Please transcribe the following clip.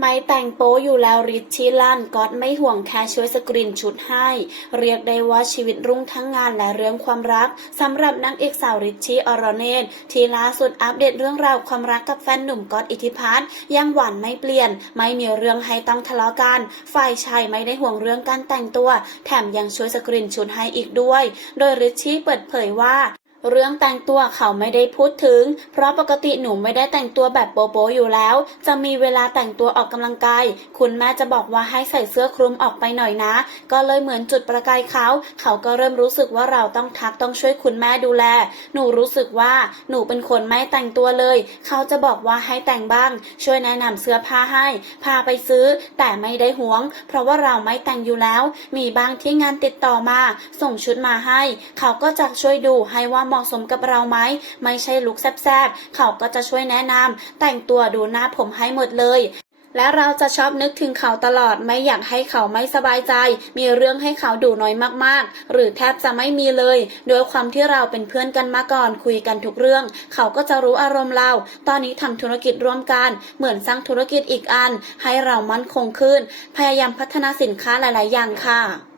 ไม่แต่งโป๊อยู่แล้วริชชี่ลั่นก็อตไม่ห่วงแค่ช่วยสกรีนชุดให้ เรียกได้ว่าชีวิตรุ่งทั้งงานและเรื่องความรักสำหรับนางเอกสาวริชชี่อรเนตที่ล่าสุดอัปเดตเรื่องราวความรักกับแฟนหนุ่มก๊อตอิทธิพัฒน์ยังหวานไม่เปลี่ยน ไม่มีเรื่องให้ต้องทะเลาะกันฝ่ายชายไม่ได้ห่วงเรื่องการแต่งตัว แถมยังช่วยสกรีนชุดให้อีกด้วย โดยริชชี่เปิดเผยว่า เรื่องแต่งตัวเขาไม่ได้พูดถึง เพราะปกติหนูไม่ได้แต่งตัวแบบโป๊ๆอยู่แล้ว จะมีเวลาแต่งตัวออกกำลังกาย คุณแม่จะบอกว่าให้ใส่เสื้อคลุมออกไปหน่อยนะ ก็เลยเหมือนจุดประกายเขา เขาก็เริ่มรู้สึกว่าเราต้องทักต้องช่วยคุณแม่ดูแล หนูรู้สึกว่าหนูเป็นคนไม่แต่งตัวเลย เขาจะบอกว่าให้แต่งบ้าง ช่วยแนะนำเสื้อผ้าให้ พาไปซื้อ แต่ไม่ได้หวง เพราะว่าเราไม่แต่งอยู่แล้ว มีบางที่งานติดต่อมา ส่งชุดมาให้ เขาก็จะช่วยดูให้ว่าเหมาะสมกับเราไหม ไม่ใช่ลุคแซบๆ เขาก็จะช่วยแนะนำแต่งตัวดูหน้าผมให้หมดเลยและเราจะชอบนึกถึงเขาตลอดไม่อยากให้เขาไม่สบายใจ มีเรื่องให้เขาดูน้อยมากๆ หรือแทบจะไม่มีเลยโดยความที่เราเป็นเพื่อนกันมาก่อนคุยกันทุกเรื่อง เขาก็จะรู้อารมณ์เรา ตอนนี้ทำธุรกิจร่วมกัน เหมือนสร้างธุรกิจอีกอัน ให้เรามั่นคงขึ้น พยายามพัฒนาสินค้าหลาย ๆ อย่างค่ะ